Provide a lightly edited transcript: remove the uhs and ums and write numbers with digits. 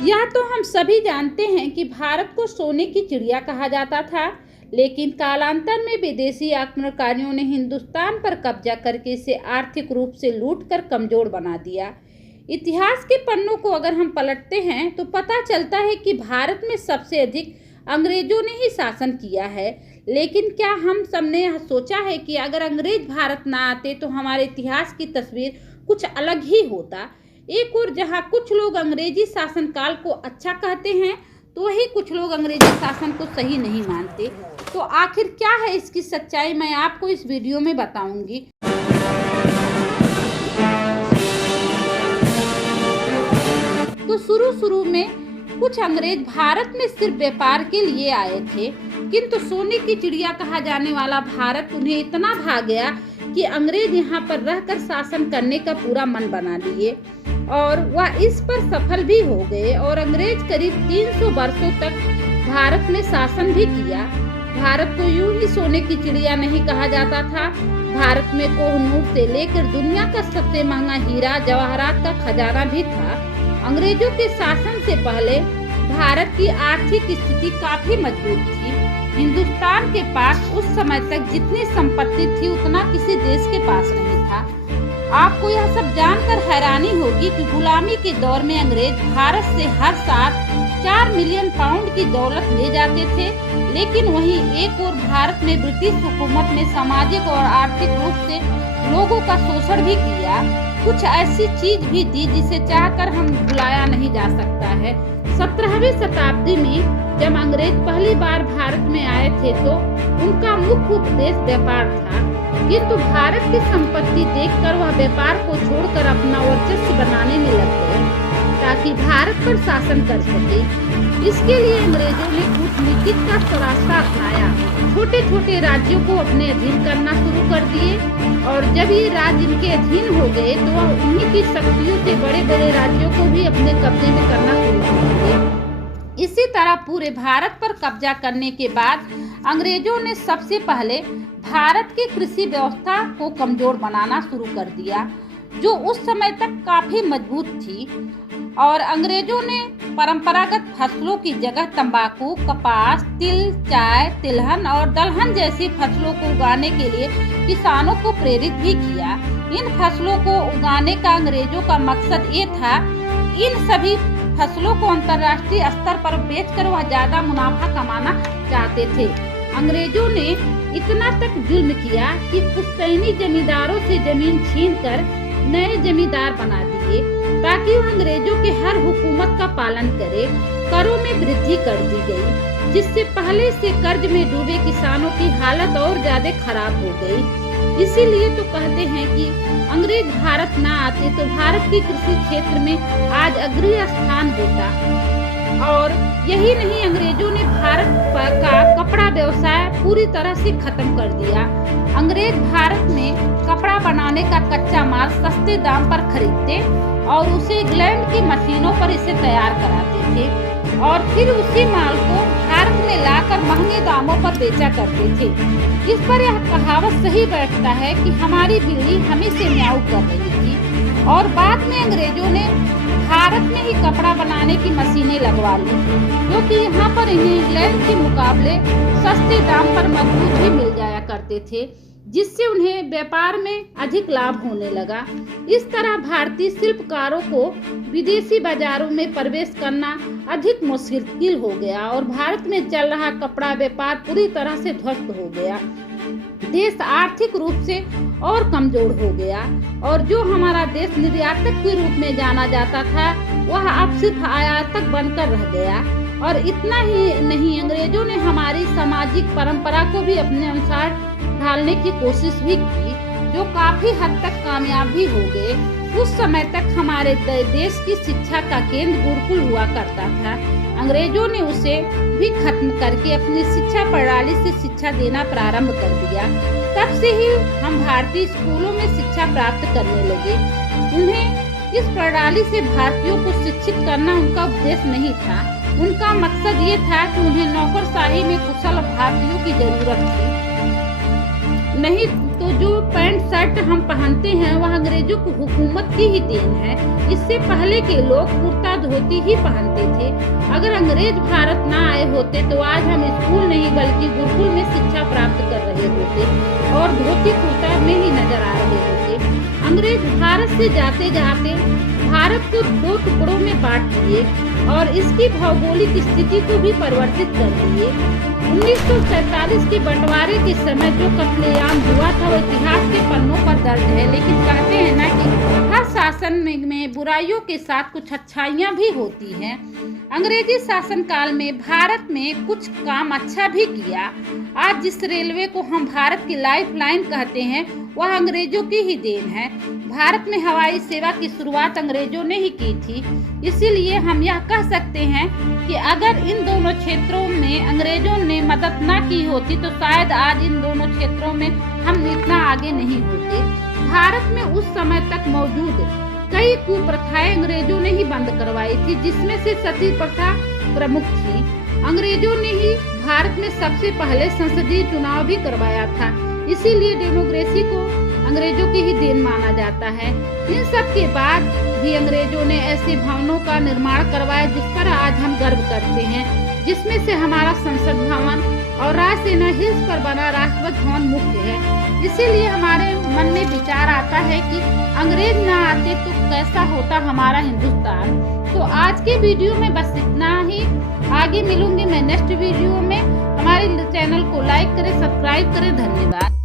यह तो हम सभी जानते हैं कि भारत को सोने की चिड़िया कहा जाता था, लेकिन कालांतर में विदेशी आक्रमणकारियों ने हिंदुस्तान पर कब्जा करके इसे आर्थिक रूप से लूटकर कमजोर बना दिया। इतिहास के पन्नों को अगर हम पलटते हैं तो पता चलता है कि भारत में सबसे अधिक अंग्रेजों ने ही शासन किया है। लेकिन क्या हम सबने यह सोचा है कि अगर अंग्रेज भारत ना आते तो हमारे इतिहास की तस्वीर कुछ अलग ही होता। एक और जहां कुछ लोग अंग्रेजी शासनकाल को अच्छा कहते हैं तो वही कुछ लोग अंग्रेजी शासन को सही नहीं मानते। तो आखिर क्या है इसकी सच्चाई, मैं आपको इस वीडियो में बताऊंगी। तो शुरू में कुछ अंग्रेज भारत में सिर्फ व्यापार के लिए आए थे, किंतु सोने की चिड़िया कहा जाने वाला भारत उन्हें इतना भा गया कि अंग्रेज यहाँ पर रहकर शासन करने का पूरा मन बना लिए और वह इस पर सफल भी हो गए। और अंग्रेज करीब 300 वर्षों तक भारत में शासन भी किया। भारत को यूं ही सोने की चिड़िया नहीं कहा जाता था। भारत में कोहिनूर से लेकर दुनिया का सबसे महंगा हीरा जवाहरात का खजाना भी था। अंग्रेजों के शासन से पहले भारत की आर्थिक स्थिति काफी मजबूत थी। हिंदुस्तान के पास उस समय तक जितनी संपत्ति थी उतना किसी देश के पास नहीं था। आपको यह सब जानकर हैरानी होगी कि गुलामी के दौर में अंग्रेज भारत से हर साल 4 मिलियन पाउंड की दौलत ले जाते थे, लेकिन वहीं एक और भारत में ब्रिटिश हुकूमत ने सामाजिक और आर्थिक रूप से लोगों का शोषण भी किया। कुछ ऐसी चीज भी दी जिसे चाहकर हम भुलाया नहीं जा सकता है। 17वीं शताब्दी में जब अंग्रेज पहली बार भारत में आए थे तो उनका मुख्य उद्देश्य व्यापार था, किंतु भारत की संपत्ति देखकर वह व्यापार को छोड़कर अपना वर्चस्व बनाने में लग गए ताकि भारत पर शासन कर सके। इसके लिए अंग्रेजों ने कूटनीति का रास्ता अपनाया। छोटे छोटे राज्यों को अपने अधीन करना शुरू कर दिए और जब ये राज्य इनके अधीन हो गए तो वह उन्हीं की शक्तियों से बड़े बड़े राज्यों को भी अपने कब्जे में करना शुरू कर दिए। इसी तरह पूरे भारत पर कब्जा करने के बाद अंग्रेजों ने सबसे पहले भारत की कृषि व्यवस्था को कमजोर बनाना शुरू कर दिया, जो उस समय तक काफी मजबूत थी। और अंग्रेजों ने परंपरागत फसलों की जगह तंबाकू, कपास, तिल, चाय, तिलहन और दलहन जैसी फसलों को उगाने के लिए किसानों को प्रेरित भी किया। इन फसलों को उगाने का अंग्रेजों का मकसद ये था, इन सभी फसलों को अंतर्राष्ट्रीय स्तर पर बेचकर वह ज्यादा मुनाफा कमाना चाहते थे। अंग्रेजों ने इतना तक जुल्म किया कि पुश्तैनी जमींदारों से जमीन छीनकर नए जमींदार बना दिए ताकि वह अंग्रेजों के हर हुकूमत का पालन करे। करों में वृद्धि कर दी गई, जिससे पहले से कर्ज में डूबे किसानों की हालत और ज्यादा खराब हो गई। इसीलिए तो कहते हैं कि अंग्रेज भारत ना आते तो भारत की कृषि क्षेत्र में आज अग्रणी स्थान होता। और यही नहीं, अंग्रेजों ने भारत का कपड़ा व्यवसाय पूरी तरह से खत्म कर दिया। अंग्रेज भारत में कपड़ा बनाने का कच्चा माल सस्ते दाम पर खरीदते और उसे इंग्लैंड की मशीनों पर इसे तैयार कराते थे और फिर उसी माल को भारत में लाकर महंगे दामों पर बेचा करते थे। इस पर यह कहावत सही बैठता है कि हमारी बिल्ली हमें से म्याऊ कर रही थी। और बाद में अंग्रेजों ने भारत में ही कपड़ा बनाने की मशीनें लगवा ली, क्योंकि यहाँ पर इन्हें इंग्लैंड के मुकाबले सस्ते दाम पर मजबूत भी मिल जाया करते थे, जिससे उन्हें व्यापार में अधिक लाभ होने लगा। इस तरह भारतीय शिल्पकारों को विदेशी बाजारों में प्रवेश करना अधिक मुश्किल हो गया और भारत में चल रहा कपड़ा व्यापार पूरी तरह से ध्वस्त हो गया। देश आर्थिक रूप से और कमजोर हो गया और जो हमारा देश निर्यातक के रूप में जाना जाता था वह अब सिर्फ आयातक बनकर रह गया। और इतना ही नहीं, अंग्रेजों ने हमारी सामाजिक परंपरा को भी अपने अनुसार ढालने की कोशिश भी की, जो काफी हद तक कामयाब भी हो गए। उस समय तक हमारे देश की शिक्षा का केंद्र गुरुकुल हुआ करता था। अंग्रेजों ने उसे भी खत्म करके अपनी शिक्षा प्रणाली से शिक्षा देना प्रारंभ कर दिया। तब से ही हम भारतीय स्कूलों में शिक्षा प्राप्त करने लगे। उन्हें इस प्रणाली से भारतीयों को शिक्षित करना उनका उद्देश्य नहीं था। उनका मकसद ये था कि उन्हें नौकरशाही में कुशल भारतीयों की जरूरत थी, नहीं तो जो पैंट शर्ट हम पहनते हैं वह अंग्रेजों की हुकूमत की ही देन है। इससे पहले के लोग कुर्ता धोती ही पहनते थे। अगर अंग्रेज भारत ना आए होते तो आज हम स्कूल नहीं बल्कि गुरुकुल में शिक्षा प्राप्त कर रहे होते और धोती कुर्ता में ही नजर आ रहे होते। अंग्रेज भारत से जाते जाते भारत को 2 टुकड़ों में बांट दिए और इसकी भौगोलिक स्थिति को भी परिवर्तित कर दिए। 1947 के बंटवारे के समय जो कत्लेआम हुआ था वो इतिहास के पन्नों पर दर्ज है, लेकिन कहते हैं ना कि हर शासन में बुराइयों के साथ कुछ अच्छाइयाँ भी होती हैं। अंग्रेजी शासन काल में भारत में कुछ काम अच्छा भी किया। आज जिस रेलवे को हम भारत की लाइफलाइन कहते हैं वह अंग्रेजों की ही देन है। भारत में हवाई सेवा की शुरुआत अंग्रेजों ने ही की थी। इसीलिए हम यह कह सकते हैं कि अगर इन दोनों क्षेत्रों में अंग्रेजों ने मदद न की होती तो शायद आज इन दोनों क्षेत्रों में हम इतना आगे नहीं होते। भारत में उस समय तक मौजूद कई कुप्रथाएं अंग्रेजों ने ही बंद करवाई थी, जिसमें से सती प्रथा प्रमुख थी। अंग्रेजों ने ही भारत में सबसे पहले संसदीय चुनाव भी करवाया था। इसीलिए डेमोक्रेसी को अंग्रेजों की ही देन माना जाता है। इन सब के बाद भी अंग्रेजों ने ऐसे भवनों का निर्माण करवाया जिस पर आज हम गर्व करते हैं, जिसमें से हमारा संसद भवन और राजसेना हिल्स पर बना राष्ट्रपति भवन मुख्य है। इसीलिए हमारे मन में विचार आता है कि अंग्रेज ना आते तो कैसा होता हमारा हिंदुस्तान। तो आज के वीडियो में बस इतना ही। आगे मिलूंगी मैं नेक्स्ट वीडियो में। हमारे चैनल को लाइक करें, सब्सक्राइब करें। धन्यवाद।